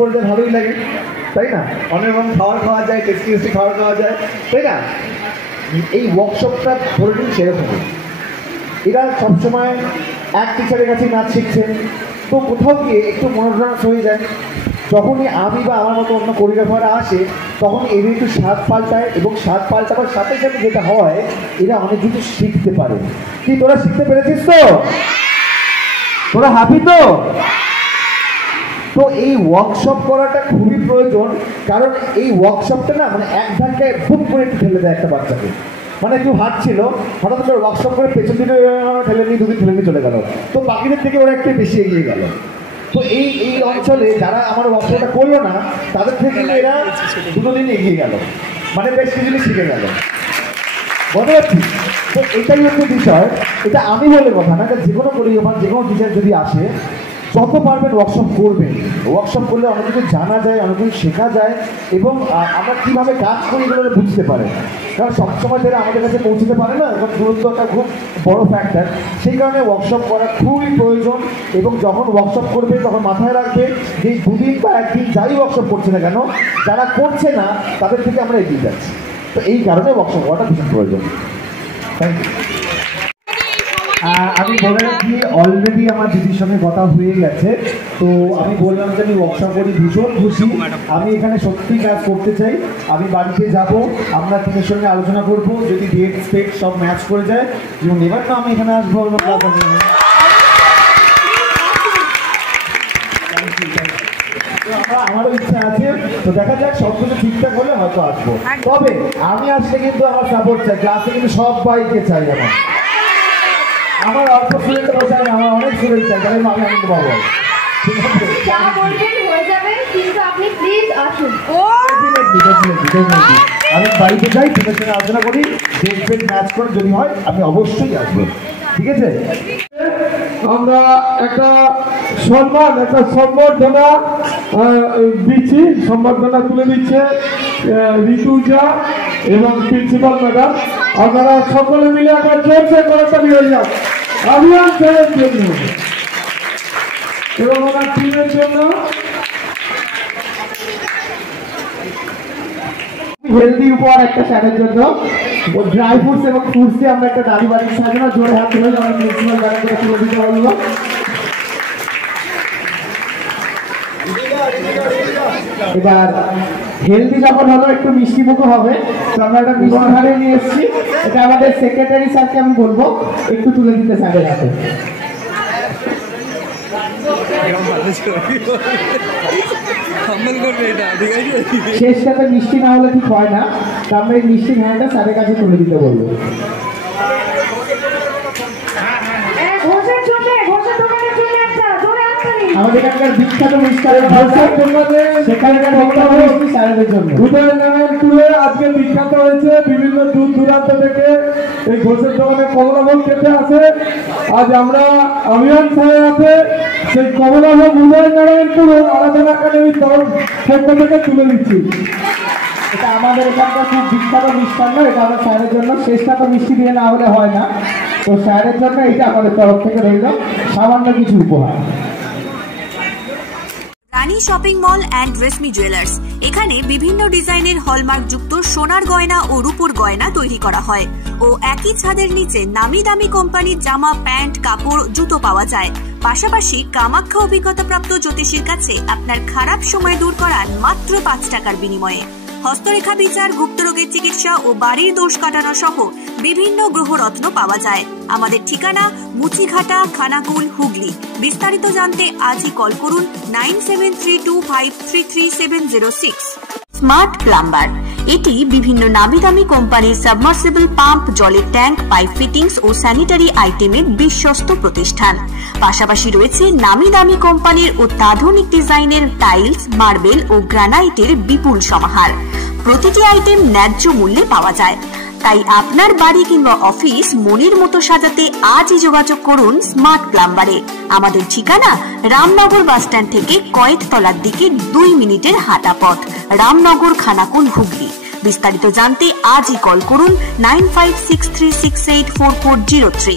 বলতে ভালোই লাগে, তাই না? অনেক রকম খাবার খাওয়া যায়, টেস্টি টেস্টি খাবার খাওয়া যায়, তাই না? এই ওয়ার্কশপটা ধরে নিন সেরকমই। এরা সবসময় এক টিচারের কাছে নাচ শিখছে, তো কোথাও গিয়ে একটু মনোরঞ্জন হয়ে যায়। যখনই আমি বা আমার মতো অন্য কোরিওগ্রাফাররা আসে তখন এদের একটু স্বাদ পাল্টায়, এবং স্বাদ পাল্টাবার সাথে সাথে যেটা হয় এরা অনেক কিছু শিখতে পারে। কি তোরা শিখতে পেরেছিস তো? তোরা হ্যাপি তো? তো এই ওয়ার্কশপ করাটা খুবই প্রয়োজন, কারণ এই ওয়ার্কশপটা না মানে এক ধাক্কায় খুব করে একটু ঠেলে দেয় একটা বাচ্চাকে। মানে কেউ হাঁটছিল, হঠাৎ করে ওয়ার্কশপ করে পেছন দিকে ঠেলে নিয়ে দুদিন ঠেলে নিয়ে চলে গেল, তো বাকিদের থেকে ওরা একটু বেশি এগিয়ে গেল। তো এই অঞ্চলে যারা আমার ওয়ার্কশপটা করলো না তাদের থেকে এরা দুটো দিন এগিয়ে গেল, মানে বেশ কিছু শিখে গেল, বুঝতে পারছি? তো এটাই হচ্ছে বিষয়। এটা আমি বলে কথা না, যে কোনো কোরিওগ্রাফার যে কোনো টিচার যদি আসে যত পারবেন ওয়ার্কশপ করবেন। ওয়ার্কশপ করলে অনেক কিছু জানা যায়, অনেক কিছু শেখা যায়, এবং আমরা কীভাবে কাজ করি এগুলো বুঝতে পারে। কারণ সবসময় যারা আমাদের কাছে পৌঁছতে পারে না, এবং দূরত্বটা খুব বড় ফ্যাক্টর। সেই কারণে ওয়ার্কশপ করা খুবই প্রয়োজন, এবং যখন ওয়ার্কশপ করবে তখন মাথায় রাখবে যে দুদিন বা একদিন যাই ওয়ার্কশপ করছে না কেন, যারা করছে না তাদের থেকে আমরা এগিয়ে যাচ্ছি। তো এই কারণে ওয়ার্কশপ করাটা ভীষণ প্রয়োজন। Thank you. আমি বলে রাখি অলরেডি আমার দিদির সঙ্গে কথা হয়ে গেছে, তো আমি বললাম যে আমি ওয়ার্কশপ করি, ভীষণ খুশি। আমি এখানে সত্যি কাজ করতে চাই। আমি বাড়িতে যাব, আমরা তিনের সঙ্গে আলোচনা করব, যদি ডেট স্পেট সব ম্যাচ করে যায় এবং এবার তো আমি এখানে আসবো। আমারও ইচ্ছা আছে, তো দেখা যাক সব কিছু ঠিকঠাক হলে হয়তো আসবো। তবে আমি আসলে কিন্তু আমার সাপোর্ট চাই, ক্লাসে কিন্তু সবাইকে চাই। আমার অল্প স্টুডেন্টরা চাই না, আমার অনেক স্টুডেন্ট চাই, তাহলে আমি আনন্দ পাবো। আমি বাড়িতে যাই, ঠিক আছে, আলোচনা করি, ডেট ম্যাচ করে যদি হয় আমি অবশ্যই আসবো, ঠিক আছে? আমরা একটা সম্বর্ধনা দিচ্ছি, সম্বর্ধনা তুলে দিচ্ছে ঋতুজা এবং প্রিন্সিপাল ম্যাডাম। আপনারা সকলে মিলে একবার জোরসে করতালি হয়ে যান অভিয়ান স্যারের জন্য এবং ওনার টিমের জন্য। হেলদি উপহার একটা স্যারের জন্য ড্রাই ফ্রুটস এবং ফ্রুটস দিয়ে আমরা একটা দাড়ি বাড়ি সাজানো, জোরে হাত ধরে আমরা প্রিন্সিপাল ম্যাডামকে তুলে দিতে বলবো। এবার হেলদি যখন হলো একটু মিষ্টি মুখো হবে, তো আমরা একটা মিষ্টি ভাবে নিয়ে এসেছি, এটা আমাদের সেক্রেটারি স্যারকে আমি বলবো একটু তুলে দিতে স্যারের হাতে। শেষটাতে মিষ্টি না হলে ঠিক হয় না, তো আমরা এই মিষ্টি ভাড়াটা স্যারের কাছে তুলে দিতে বলবো। আমাদের এখানকার বিখ্যাত উদয়নারায়ণপুরে আজকে বিখ্যাত হয়েছে, বিভিন্ন দূর দূরান্ত থেকে এই ঘোষের দোকানে কমলাভোগ খেতে আসে। আজ আমরা অভিয়ান স্যারের হাতে সেই কমলাভোগ উদয়নারায়ণপুর আরাধনা একাডেমির পক্ষ থেকে তুলে দিচ্ছি। এটা আমাদের এখানকার খুব বিখ্যাত মিষ্টান্ন, এটা আমরা স্যারের জন্য। শেষটা তো মিষ্টি দিয়ে না হলে হয় না, তো স্যারের জন্য এটা আমাদের তরফ থেকে রইল সামান্য কিছু উপহার। Rani shopping mall and Reshmi jewellers, এখানে বিভিন্ন ডিজাইনের হলমার্ক যুক্ত সোনার গয়না ও রূপোর গয়না তৈরি করা হয় ও একই ছাদের নিচে নামি দামি কোম্পানির জামা, প্যান্ট, কাপড়, জুতো পাওয়া যায়। পাশাপাশি কামাখ্যা অভিজ্ঞতাপ্রাপ্ত জ্যোতিষীর কাছে আপনার খারাপ সময় দূর করান মাত্র 5 টাকার বিনিময়ে। হস্তরেখা বিচার, গুপ্তরোগের চিকিৎসা ও বাড়ির দোষ কাটানো সহ বিভিন্ন গ্রহরত্ন পাওয়া যায়। আমাদের ঠিকানা মুচিঘাটা, খানাকুল, হুগলি। বিস্তারিত জানতে আজই কল করুন 9732533706। স্মার্ট প্লাম্বার, এটি বিভিন্ন নামি দামি কোম্পানির সাবমার্সিবল পাম্প, জলের ট্যাঙ্ক, পাইপ ফিটিংস ও স্যানিটারি আইটেমের বিশ্বস্ত প্রতিষ্ঠান। পাশাপাশি রয়েছে নামি দামি কোম্পানির অত্যাধুনিক ডিজাইনের টাইলস, মার্বেল ও গ্রানাইটের বিপুল সমাহার। প্রতিটি আইটেম ন্যায্য মূল্যে পাওয়া যায়, তাই আপনার বাড়ি কিংবা অফিস মনের মতো সাজাতে আজই যোগাযোগ করুন স্মার্ট প্লাম্বারে। আমাদের ঠিকানা রামনগর বাসস্ট্যান্ড থেকে কয়েকতলার দিকে 2 মিনিটের হাঁটা পথ, রামনগর, খানাকুল, হুগলি। বিস্তারিত জানতে আজই কল করুন 9563684403।